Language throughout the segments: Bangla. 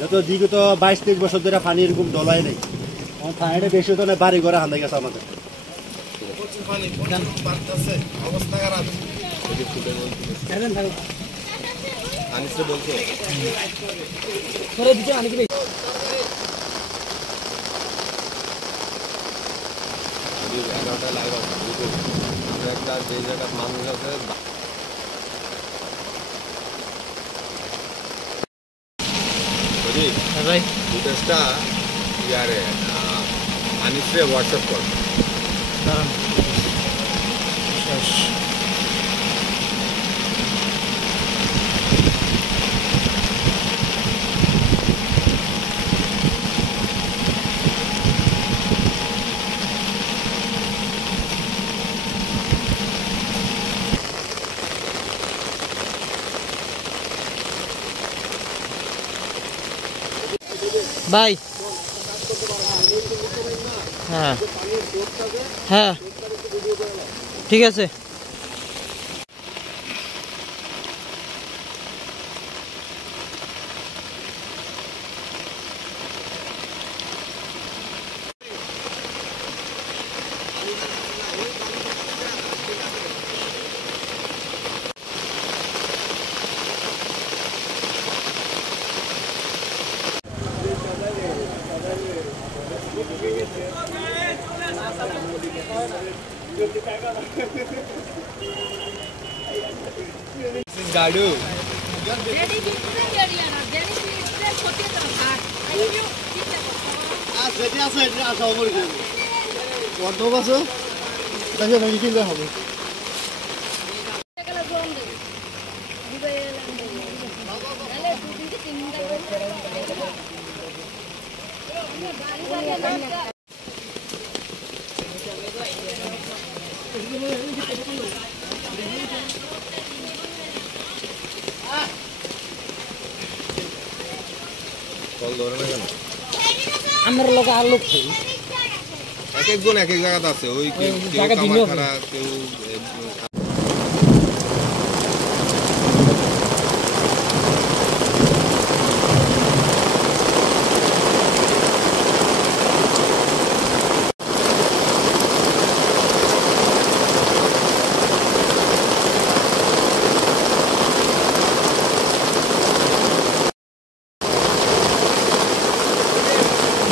যত বিগত 22-23 বছর ধরে পানি এরকম ডলায় নাই। পানিটা বেশি হতো না, বাড়ি ঘরে হান্দাই গেছে আমাদের। অবস্থা খারাপ। আনিসে বলছো এগারোটা লাইভ আছে আমরা একটা যে জায়গায় মানুষ আছে ভাই ফুটেজটা ইয়ারে আনিসে হোয়াটসঅ্যাপ কর ভাই। হ্যাঁ হ্যাঁ ঠিক আছে। गाड़ू আমার লোক আর লোক এক একজন এক এক জায়গাতে আছে ওই কেউ কামারখানা কেউ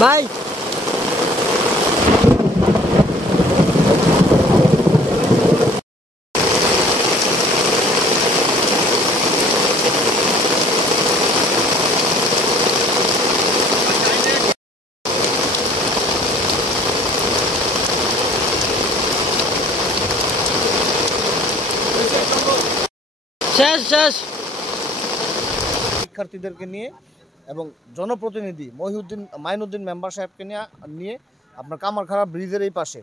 ভাই। শেষ শেষ। শিক্ষার্থীদেরকে নিয়ে এবং জনপ্রতিনিধি মাইনুদ্দিন মেম্বার সাহেবকে নিয়ে আপনার কামারখাড়া ব্রিজের এই পাশে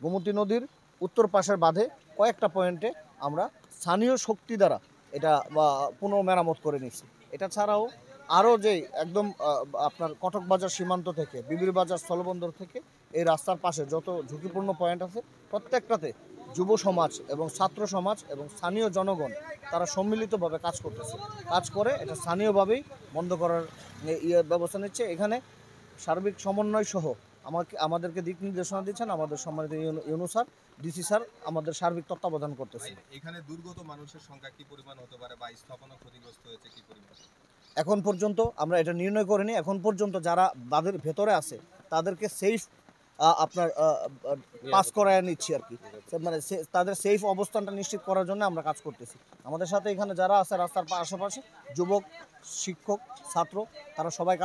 গোমতী নদীর উত্তর পাশের বাঁধে কয়েকটা পয়েন্টে আমরা স্থানীয় শক্তি দ্বারা এটা পুনঃমেরামত করে নিচ্ছি। এটা ছাড়াও আরও যে একদম আপনার কটক বাজার সীমান্ত থেকে বিবির বাজার স্থলবন্দর থেকে এই রাস্তার পাশে যত ঝুঁকিপূর্ণ পয়েন্ট আছে প্রত্যেকটাতে যুব সমাজ এবং ছাত্র সমাজ এবং স্থানীয় জনগণ তারা সম্মিলিতভাবে কাজ করতেছে, কাজ করে এটা স্থানীয়ভাবেই বন্ধ করার ব্যবস্থা নিচ্ছে। এখানে সার্বিক সমন্বয় সহ আমাদেরকে দিক নির্দেশনা দিচ্ছেন আমাদের সম্মানিত ইউনূস স্যার, ডিসি স্যার আমাদের সার্বিক তত্ত্বাবধান করতেছে। এখানে দুর্গত মানুষের সংখ্যা কি পরিমাণ হতে পারে বা স্থাপনা ক্ষতিগ্রস্ত হয়েছে কি পরিমাণ? এখন পর্যন্ত আমরা এটা নির্ণয় করিনি। এখন পর্যন্ত যারা বাঁধের ভেতরে আছে তাদেরকে সেফ আপনার পাস করায় নিচ্ছি আর কি, মানে তাদের সেফ অবস্থানটা নিশ্চিত করার জন্য আমরা কাজ করতেছি। আমাদের সাথে এখানে যারা আছে রাস্তার আশেপাশে যুবক, শিক্ষক, ছাত্র তারা সবাই কাজ